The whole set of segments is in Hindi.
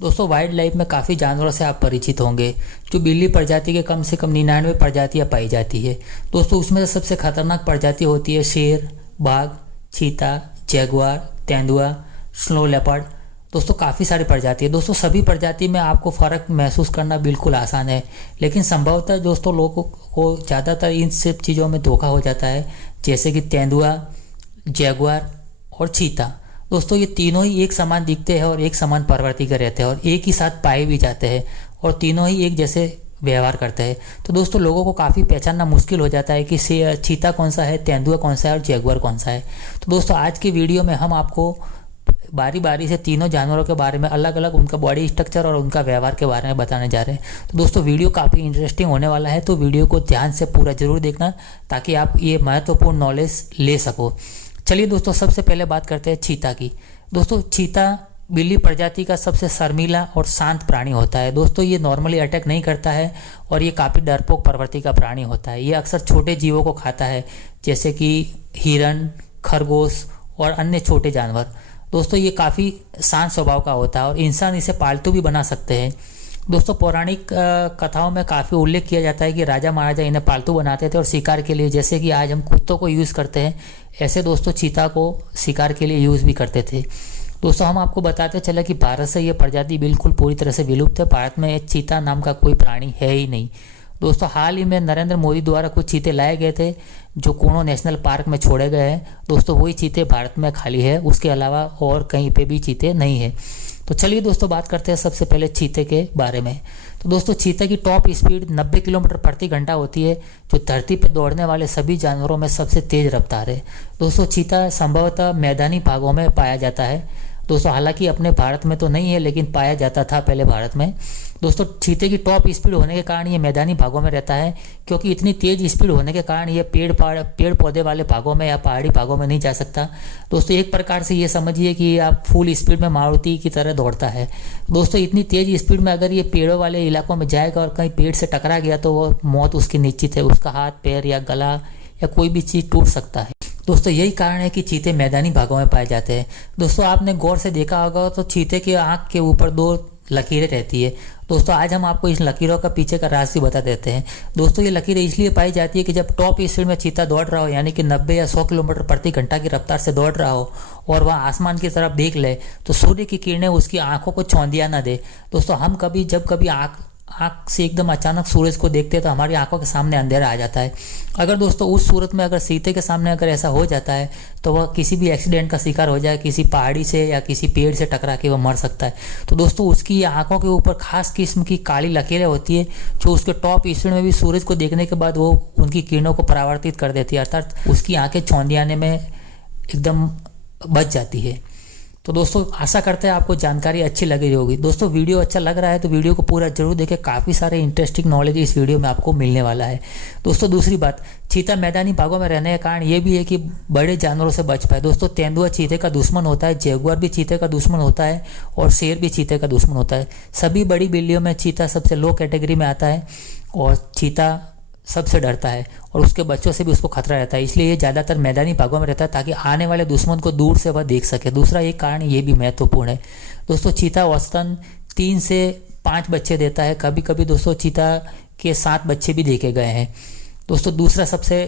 दोस्तों वाइल्ड लाइफ में काफ़ी जानवरों से आप परिचित होंगे। जो बिल्ली प्रजाति के कम से कम 99 प्रजातियां पाई जाती है। दोस्तों उसमें से सबसे खतरनाक प्रजाति होती है शेर, बाघ, चीता, जैगुआर, तेंदुआ, स्नो लेपर्ड। दोस्तों काफ़ी सारी प्रजाति है। दोस्तों सभी प्रजाति में आपको फ़र्क महसूस करना बिल्कुल आसान है, लेकिन संभवतः दोस्तों लोगों को ज़्यादातर इन सब चीज़ों में धोखा हो जाता है, जैसे कि तेंदुआ, जैगुआर और चीता। दोस्तों ये तीनों ही एक समान दिखते हैं और एक समान प्रवृत्ति के रहते हैं और एक ही साथ पाए भी जाते हैं और तीनों ही एक जैसे व्यवहार करते हैं। तो दोस्तों लोगों को काफ़ी पहचानना मुश्किल हो जाता है कि से चीता कौन सा है, तेंदुआ कौन सा है और जैगुआर कौन सा है। तो दोस्तों आज की वीडियो में हम आपको बारी बारी से तीनों जानवरों के बारे में अलग अलग उनका बॉडी स्ट्रक्चर और उनका व्यवहार के बारे में बताने जा रहे हैं। तो दोस्तों वीडियो काफ़ी इंटरेस्टिंग होने वाला है, तो वीडियो को ध्यान से पूरा जरूर देखना ताकि आप ये महत्वपूर्ण नॉलेज ले सको। चलिए दोस्तों सबसे पहले बात करते हैं चीता की। दोस्तों चीता बिल्ली प्रजाति का सबसे शर्मीला और शांत प्राणी होता है। दोस्तों ये नॉर्मली अटैक नहीं करता है और ये काफ़ी डरपोक प्रवृत्ति का प्राणी होता है। ये अक्सर छोटे जीवों को खाता है, जैसे कि हिरन, खरगोश और अन्य छोटे जानवर। दोस्तों ये काफ़ी शांत स्वभाव का होता है और इंसान इसे पालतू भी बना सकते हैं। दोस्तों पौराणिक कथाओं में काफ़ी उल्लेख किया जाता है कि राजा महाराजा इन्हें पालतू बनाते थे और शिकार के लिए, जैसे कि आज हम कुत्तों को यूज़ करते हैं, ऐसे दोस्तों चीता को शिकार के लिए यूज़ भी करते थे। दोस्तों हम आपको बताते चले कि भारत से ये प्रजाति बिल्कुल पूरी तरह से विलुप्त है। भारत में चीता नाम का कोई प्राणी है ही नहीं। दोस्तों हाल ही में नरेंद्र मोदी द्वारा कुछ चीते लाए गए थे जो कुनो नेशनल पार्क में छोड़े गए हैं। दोस्तों वही चीते भारत में खाली है, उसके अलावा और कहीं पे भी चीते नहीं है। तो चलिए दोस्तों बात करते हैं सबसे पहले चीते के बारे में। तो दोस्तों चीते की टॉप स्पीड 90 किलोमीटर प्रति घंटा होती है, जो धरती पर दौड़ने वाले सभी जानवरों में सबसे तेज रफ्तार है। दोस्तों चीता संभवतः मैदानी भागों में पाया जाता है। दोस्तों हालांकि अपने भारत में तो नहीं है, लेकिन पाया जाता था पहले भारत में। दोस्तों चीते की टॉप स्पीड होने के कारण ये मैदानी भागों में रहता है, क्योंकि इतनी तेज स्पीड होने के कारण ये पेड़ पौधे वाले भागों में या पहाड़ी भागों में नहीं जा सकता। दोस्तों एक प्रकार से ये समझिए कि आप फुल स्पीड में मारुति की तरह दौड़ता है। दोस्तों इतनी तेज स्पीड में अगर ये पेड़ों वाले इलाकों में जाएगा और कहीं पेड़ से टकरा गया तो वो मौत उसकी निश्चित है। उसका हाथ, पैर या गला या कोई भी चीज़ टूट सकता है। दोस्तों यही कारण है कि चीते मैदानी भागों में पाए जाते हैं। दोस्तों आपने गौर से देखा होगा तो चीते की आंख के ऊपर 2 लकीरें रहती है। दोस्तों आज हम आपको इस लकीरों का पीछे का राज भी बता देते हैं। दोस्तों ये लकीरें इसलिए पाई जाती है कि जब टॉप स्पीड में चीता दौड़ रहा हो, यानी कि 90 या 100 किलोमीटर प्रति घंटा की रफ्तार से दौड़ रहा हो और वह आसमान की तरफ देख ले, तो सूर्य की किरणें उसकी आंखों को चौंधिया न दे। दोस्तों हम जब कभी आँख से एकदम अचानक सूरज को देखते हैं तो हमारी आंखों के सामने अंधेरा आ जाता है। अगर दोस्तों उस सूरत में अगर चीते के सामने अगर ऐसा हो जाता है तो वह किसी भी एक्सीडेंट का शिकार हो जाए, किसी पहाड़ी से या किसी पेड़ से टकरा के वह मर सकता है। तो दोस्तों उसकी आंखों के ऊपर खास किस्म की काली लकीरें होती है, जो उसके टॉप स्पीड में भी सूरज को देखने के बाद वो उनकी किरणों को परावर्तित कर देती है, अर्थात उसकी आंखें चौंधियाने में एकदम बच जाती है। तो दोस्तों आशा करते हैं आपको जानकारी अच्छी लगी होगी। दोस्तों वीडियो अच्छा लग रहा है तो वीडियो को पूरा जरूर देखें, काफ़ी सारे इंटरेस्टिंग नॉलेज इस वीडियो में आपको मिलने वाला है। दोस्तों दूसरी बात, चीता मैदानी भागों में रहने का कारण ये भी है कि बड़े जानवरों से बच पाए। दोस्तों तेंदुआ चीते का दुश्मन होता है, जैगुआर भी चीते का दुश्मन होता है और शेर भी चीते का दुश्मन होता है। सभी बड़ी बिल्लियों में चीता सबसे लो कैटेगरी में आता है और चीता सबसे डरता है और उसके बच्चों से भी उसको खतरा रहता है, इसलिए ये ज़्यादातर मैदानी भागों में रहता है ताकि आने वाले दुश्मन को दूर से वह देख सके। दूसरा एक कारण ये भी महत्वपूर्ण है। दोस्तों चीता औसतन 3 से 5 बच्चे देता है। कभी कभी दोस्तों चीता के 7 बच्चे भी देखे गए हैं। दोस्तों दूसरा सबसे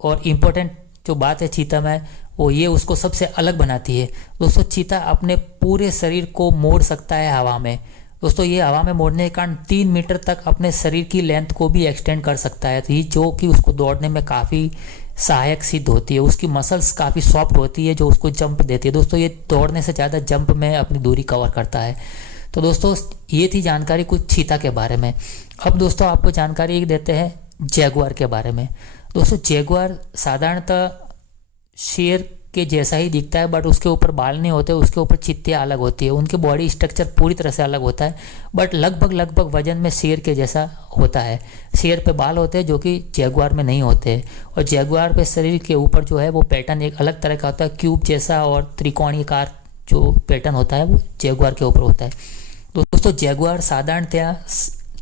और इम्पोर्टेंट जो बात है चीता में, वो ये उसको सबसे अलग बनाती है। दोस्तों चीता अपने पूरे शरीर को मोड़ सकता है हवा में। दोस्तों ये हवा में मोड़ने के कारण 3 मीटर तक अपने शरीर की लेंथ को भी एक्सटेंड कर सकता है, तो ये जो कि उसको दौड़ने में काफ़ी सहायक सिद्ध होती है। उसकी मसल्स काफ़ी सॉफ्ट होती है जो उसको जंप देती है। दोस्तों ये दौड़ने से ज़्यादा जंप में अपनी दूरी कवर करता है। तो दोस्तों ये थी जानकारी कुछ चीता के बारे में। अब दोस्तों आपको जानकारी एक देते हैं जैगुआर के बारे में। दोस्तों जैगुआर साधारणतः शेर के जैसा ही दिखता है, बट उसके ऊपर बाल नहीं होते, उसके ऊपर चित्तियाँ अलग होती है, उनकी बॉडी स्ट्रक्चर पूरी तरह से अलग होता है, बट लगभग वजन में शेर के जैसा होता है। शेर पे बाल होते हैं जो कि जैगुआर में नहीं होते, और जैगुआर पे शरीर के ऊपर जो है वो पैटर्न एक अलग तरह का होता है, क्यूब जैसा और त्रिकोणीकार जो पैटर्न होता है वो जैगुआर के ऊपर होता है। दोस्तों जैगुआर साधारणतया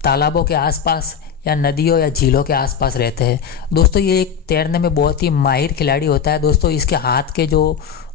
तालाबों के आसपास या नदियों या झीलों के आसपास रहते हैं। दोस्तों ये एक तैरने में बहुत ही माहिर खिलाड़ी होता है। दोस्तों इसके हाथ के जो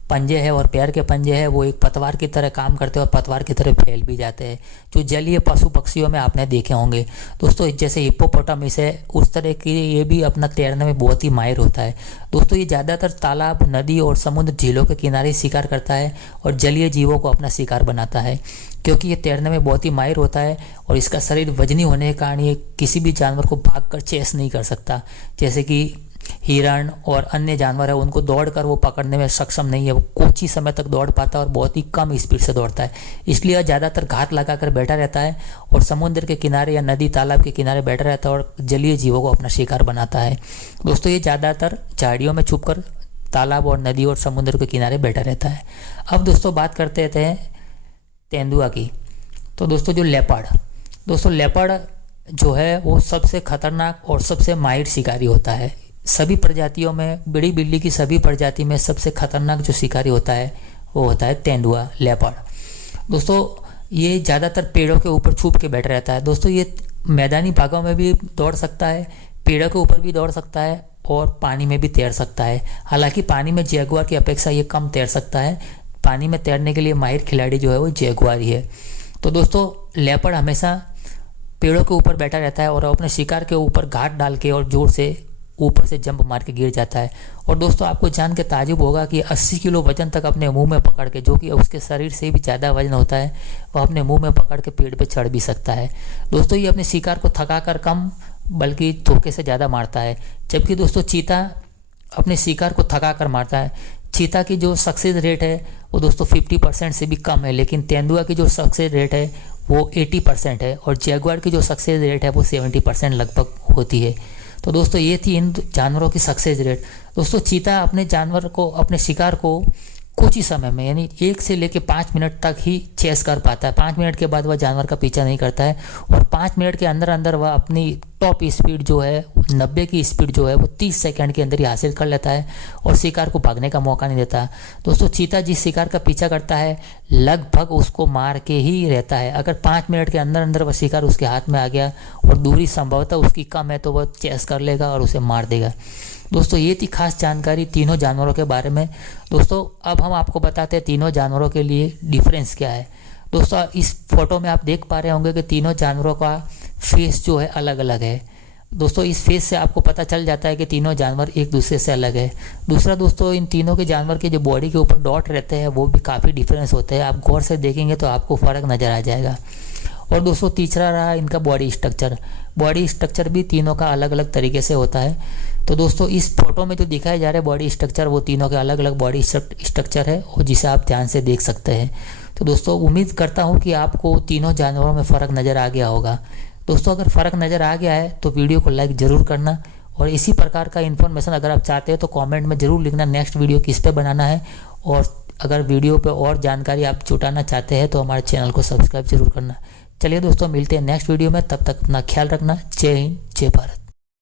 पंजे है और पैर के पंजे है वो एक पतवार की तरह काम करते हैं और पतवार की तरह फैल भी जाते हैं, जो जलीय पशु पक्षियों में आपने देखे होंगे दोस्तों। जैसे हिप्पोपोटामस है उस तरह की ये भी अपना तैरने में बहुत ही माहिर होता है दोस्तों। ये ज़्यादातर तालाब, नदी और समुद्र, झीलों के किनारे शिकार करता है और जलीय जीवों को अपना शिकार बनाता है, क्योंकि ये तैरने में बहुत ही माहिर होता है और इसका शरीर वजनी होने के कारण ये किसी भी जानवर को भागकर चेस नहीं कर सकता। जैसे कि हिरण और अन्य जानवर है उनको दौड़कर वो पकड़ने में सक्षम नहीं है, वो कुछ ही समय तक दौड़ पाता है और बहुत ही कम स्पीड से दौड़ता है। इसलिए ज़्यादातर घात लगाकर बैठा रहता है और समुद्र के किनारे या नदी तालाब के किनारे बैठा रहता है और जलीय जीवों को अपना शिकार बनाता है दोस्तों। ये ज़्यादातर झाड़ियों में छुपकर तालाब और नदी और समुद्र के किनारे बैठा रहता है। अब दोस्तों बात करते हैं तेंदुआ की। तो दोस्तों जो लेपर्ड जो है वो सबसे खतरनाक और सबसे माहिर शिकारी होता है। सभी प्रजातियों में, बड़ी बिल्ली की सभी प्रजाति में सबसे खतरनाक जो शिकारी होता है वो होता है तेंदुआ, लेपर्ड दोस्तों। ये ज़्यादातर पेड़ों के ऊपर छुप के बैठ रहता है दोस्तों। ये मैदानी भागों में भी दौड़ सकता है, पेड़ों के ऊपर भी दौड़ सकता है और पानी में भी तैर सकता है। हालांकि पानी में जैगुआर की अपेक्षा ये कम तैर सकता है। पानी में तैरने के लिए माहिर खिलाड़ी जो है वो जैगुआर ही है। तो दोस्तों लेपर्ड हमेशा पेड़ों के ऊपर बैठा रहता है और अपने शिकार के ऊपर घात डाल के और जोर से ऊपर से जंप मार के गिर जाता है। और दोस्तों आपको जान के ताजुब होगा कि 80 किलो वजन तक अपने मुंह में पकड़ के, जो कि उसके शरीर से भी ज़्यादा वजन होता है, वह अपने मुंह में पकड़ के पेड़ पे चढ़ भी सकता है दोस्तों। ये अपने शिकार को थकाकर कम बल्कि धोखे से ज़्यादा मारता है। जबकि दोस्तों चीता अपने शिकार को थकाकर मारता है। चीता की जो सक्सेस रेट है वो दोस्तों 50% से भी कम है, लेकिन तेंदुआ की जो सक्सेस रेट है वो 80% है और जैगुआर की जो सक्सेस रेट है वो 70% लगभग होती है। तो दोस्तों ये थी इन जानवरों की सक्सेस रेट दोस्तों। चीता अपने जानवर को, अपने शिकार को कुछ ही समय में यानी 1 से लेकर 5 मिनट तक ही चेस कर पाता है। 5 मिनट के बाद वह जानवर का पीछा नहीं करता है और 5 मिनट के अंदर अंदर वह अपनी टॉप स्पीड जो है 90 की स्पीड जो है वो 30 सेकंड के अंदर ही हासिल कर लेता है और शिकार को भागने का मौका नहीं देता दोस्तों। चीता जिस शिकार का पीछा करता है लगभग उसको मार के ही रहता है। अगर 5 मिनट के अंदर अंदर वह शिकार उसके हाथ में आ गया और दूरी संभवतः उसकी कम है तो वह चेस कर लेगा और उसे मार देगा दोस्तों। ये थी खास जानकारी तीनों जानवरों के बारे में दोस्तों। अब हम आपको बताते हैं तीनों जानवरों के लिए डिफरेंस क्या है दोस्तों। इस फोटो में आप देख पा रहे होंगे कि तीनों जानवरों का फेस जो है अलग अलग है दोस्तों। इस फेस से आपको पता चल जाता है कि तीनों जानवर एक दूसरे से अलग है। दूसरा दोस्तों, इन तीनों के जानवर के जो बॉडी के ऊपर डॉट रहते हैं वो भी काफ़ी डिफरेंस होते हैं। आप गौर से देखेंगे तो आपको फ़र्क नज़र आ जाएगा। और दोस्तों तीसरा रहा इनका बॉडी स्ट्रक्चर भी तीनों का अलग अलग तरीके से होता है। तो दोस्तों इस फोटो में जो दिखाया जा रहा है बॉडी स्ट्रक्चर वो तीनों के अलग अलग बॉडी स्ट्रक्चर है और जिसे आप ध्यान से देख सकते हैं। तो दोस्तों उम्मीद करता हूँ कि आपको तीनों जानवरों में फ़र्क नज़र आ गया होगा दोस्तों। अगर फ़र्क नज़र आ गया है तो वीडियो को लाइक ज़रूर करना और इसी प्रकार का इन्फॉर्मेशन अगर आप चाहते हैं तो कमेंट में ज़रूर लिखना नेक्स्ट वीडियो किस पे बनाना है। और अगर वीडियो पे और जानकारी आप जुटाना चाहते हैं तो हमारे चैनल को सब्सक्राइब जरूर करना। चलिए दोस्तों मिलते हैं नेक्स्ट वीडियो में, तब तक अपना ख्याल रखना। जय हिंद, जय भारत।